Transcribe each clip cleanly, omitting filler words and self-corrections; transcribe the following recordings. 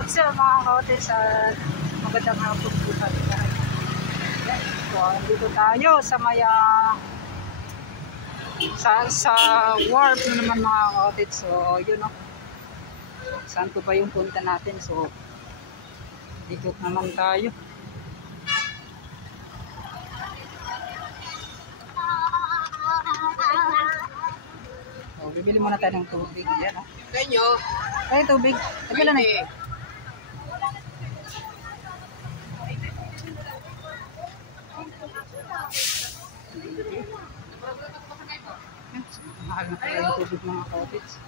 What's up mga kaotes at magandang hapon po tayo. So, dito tayo sa maya sa warp na naman mga kaotes. So, yun o. Saan po ba yung punta natin? So, ikot naman tayo. So, bibili muna tayo ng tubig. Yan o. Kanyo? Ay, tubig. Tagilan na eh. Mahal na pala yung tubig mga kaotes.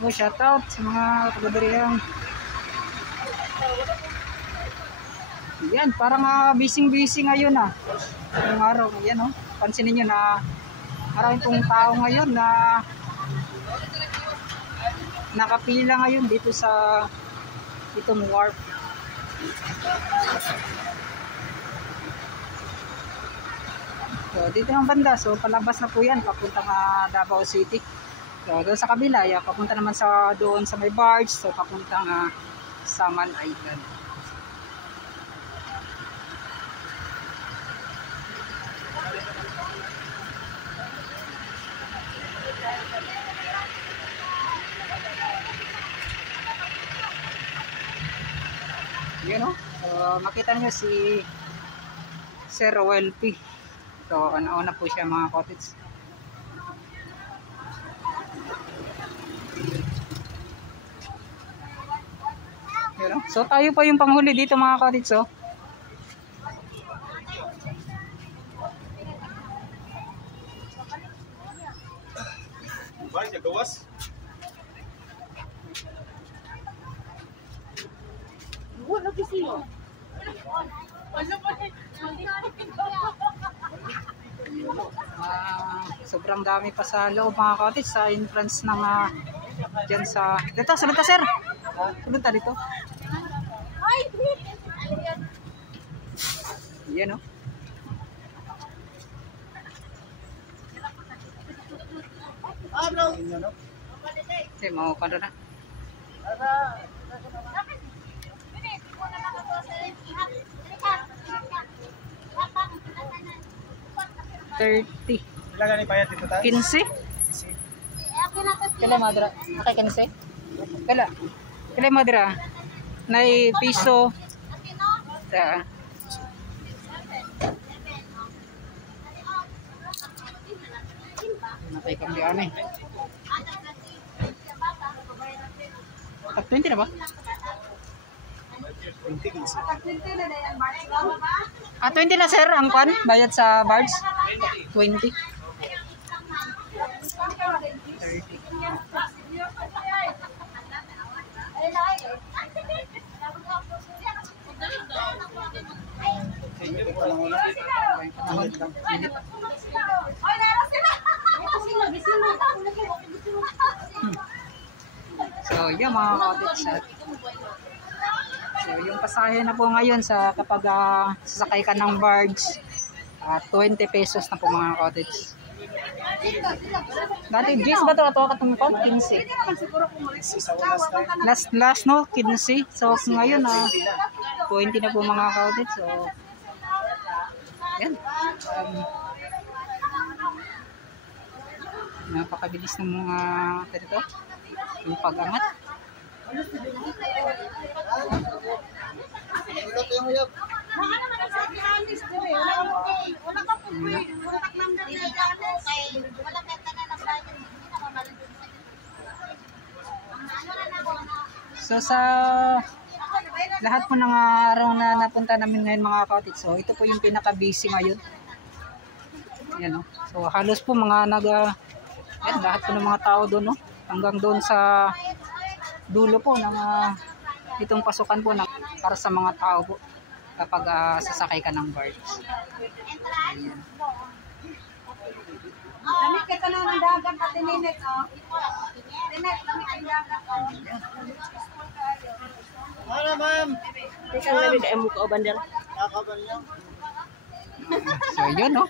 Oh, shout out sa mga taga-Diriang. Yan, parang busy ngayon ah. Yung araw, yan oh. Pansinin nyo na maraming pong tao ngayon na nakapila ngayon dito sa itong warp. So, dito ng banda, so palabas na po yan, papuntang Davao City. So, doon sa kabila, yan, papunta naman sa doon sa may barge, so papuntang Saman Island. Yun o, so makita nyo si Sir Roel P. So ano po siya mga kaotes. Yun o, so tayo pa yung panghuli dito mga kaotes o. Vai, já gawas? Wala kasi yun. Sobrang dami pa sa loob mga kaotes sa entrance ng dyan sa dito, sunod ta sir, sunod ta dito. Yan o. Okay, mau kado na. 30. Ilan ni bayad dito tayo? 15. Kailan madra? Okay, 15. Kailan? Kailan madra? Nay piso. Ta. Natay kami ani. 20 na ba? 20 na sir ang pan bayad sa barge. 20. 30. So yun mga kaotes. So yung pasahe na po ngayon sa kapag sasakay ka ng barge, 20 pesos na po mga kaotes. Dati Gis ba ito? Ato katong pang 15. Last no, 15. So ngayon 20 na po mga kaotes. So yan. Napakabilis ng mga dito. Yung pag-angat. So sa lahat po ng araw na napunta namin ngayon mga ka-cottage, so ito po yung pinaka-busy ngayon. Yan, no? So halos po mga yan, lahat po ng mga tao doon, no? Hanggang doon sa dulo po ng itong pasukan po na para sa mga tao po kapag sasakay ka ng barge. Ayan. Lamig ka na ng dagat at tininet, oh. Tinet, lamig ang dagat, oh. Ano, ma'am? Ikaw lamig ka mo ka, bandel. So yun, no?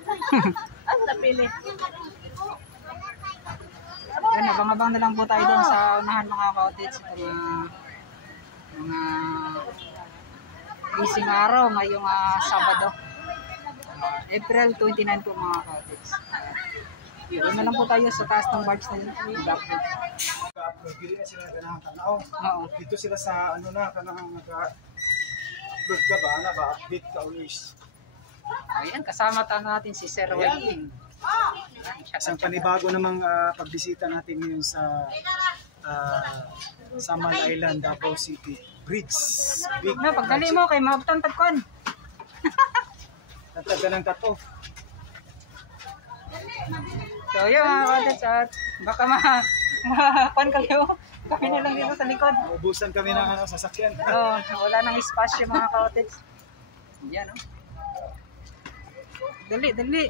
Ang napili. Yan, abang-abang na lang po tayo doon sa unahan mga ka-cottage. Mga busy araw ngayong Sabado. April 29 po mga ka-cottage. Doon na lang po tayo sa taas ng barge na yun. Pili na sila ng kanang tanaw. Oo. Dito sila sa ano na, kanang naka-upload ka ba? Update ka always. Ayan, kasama natin si Sir Wayne. Isang panibago namang pagbisita natin ngayon sa Samal Island, Davao City. Bridge. Big Na, pagdali mo kay maabtan tagkon. Tatag ka ng tato. So yun mga ka-cottage, at baka mapan kayo. Kami na lang dito sa likod. Ubusan kami ng sasakyan. Wala nang espasyo mga ka-cottage. Yan, no? Dali, dali.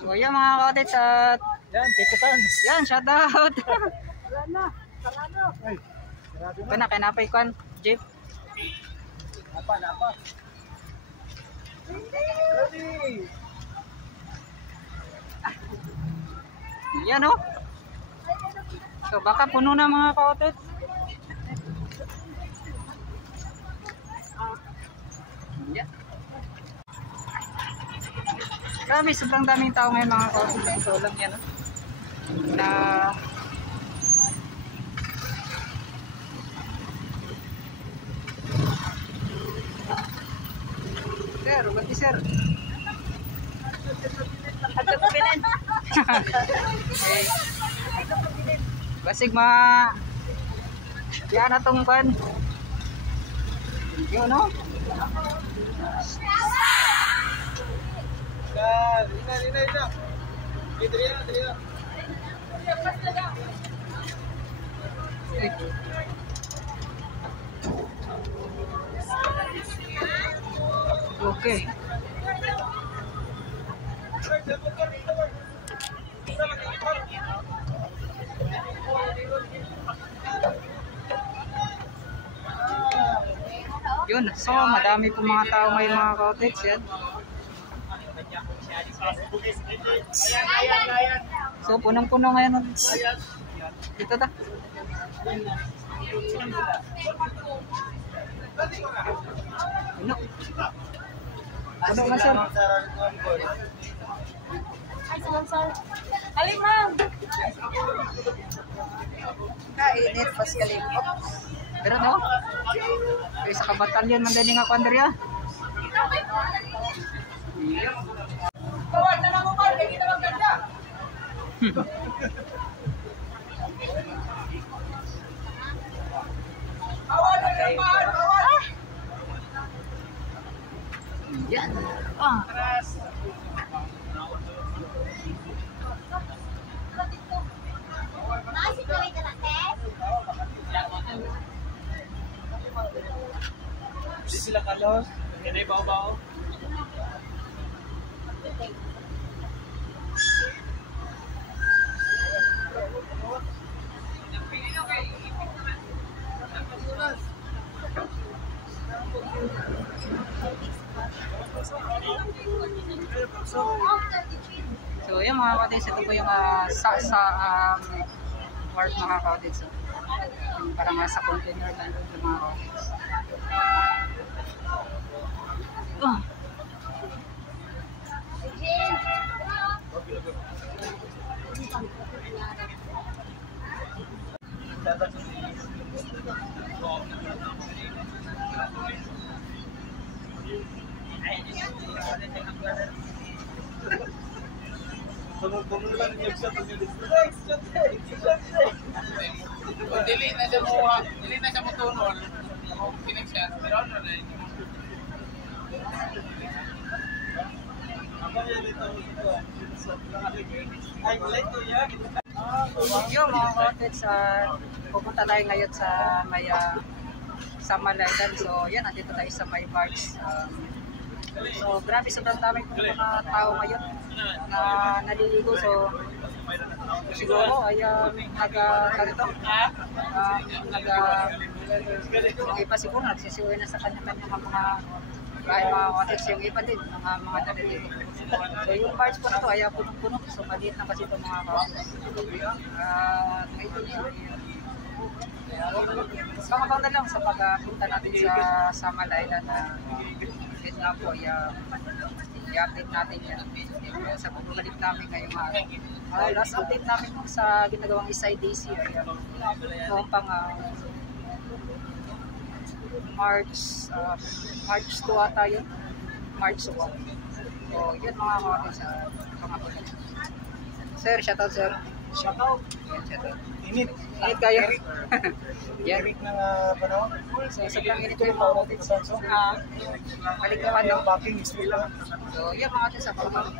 So yan mga ka-cottage, at Yan, Tito Tans. yan, shout out. Wala na. Sarado. Ay, sarado na. Kana kinapay kwan, Jeep. Napa. Ready. Yan, no? So baka puno na mga ka-cottage. Yan. Grabe, sobrang daming tao ngayon mga ka-cottage. Ito lang yan, no? Na Sir, bati sir. Ato ko bilin. Basig yan na tong kwan. Yun, no? Ina. Dito na. Okay. Yun, so madami po mga tao ngayon mga ka-cottage yan. So punong-puno ngayon. Dito ta. Puno. Puno na sir. Ay, sir. Alin, ma'am. Kainit, pas kalimot. Pero no? Kaya sa kabatalyon man din nga Andrea. Tawag na lang mo, Mark. Hindi na maganda. Awal na lang, Mark. Awal. Yan. Nasi ko ito na, Tess. Di sila Carlos. Hindi bao. So yung mga ka-cottage, ito po yung wharf mga ka-cottage. So, yung parang sa container lang doon yung mga ka-cottage. Puno lang yung siya. Dili na siya mo tunol. Kinig siya. Pero ano na yun? Yung mga contents, pupunta tayo ngayon sa may sa Malaydan. So yan, nandito tayo sa may barge. So grabe, sobrang daming mga tao ngayon na naliligo. So siguro ay yung iba siguro nagsisiuwi na sa kanya-kanya mga mga contents. Yung iba din, mga naliligo. So yung barge po na to ay punong-puno. So maliit na kasi itong mga contents. Pangabang na lang sa pagpunta natin sa Malaydan na yun nga po, i-update natin yan sa pagbalik namin ngayong araw. Last update namin sa ginagawang SIDC noong pang March 2 ata yun. March 2. So yun mga kapatid sa pangabang. Sir, shoutout sir. Shoutout. Shoutout. Init. Init kayo. Yan. Init ng panahon. So, sobrang init yung mga kapatid sa baliktapan ng Packing is lang. So, yan mga kapatid sa pangabang.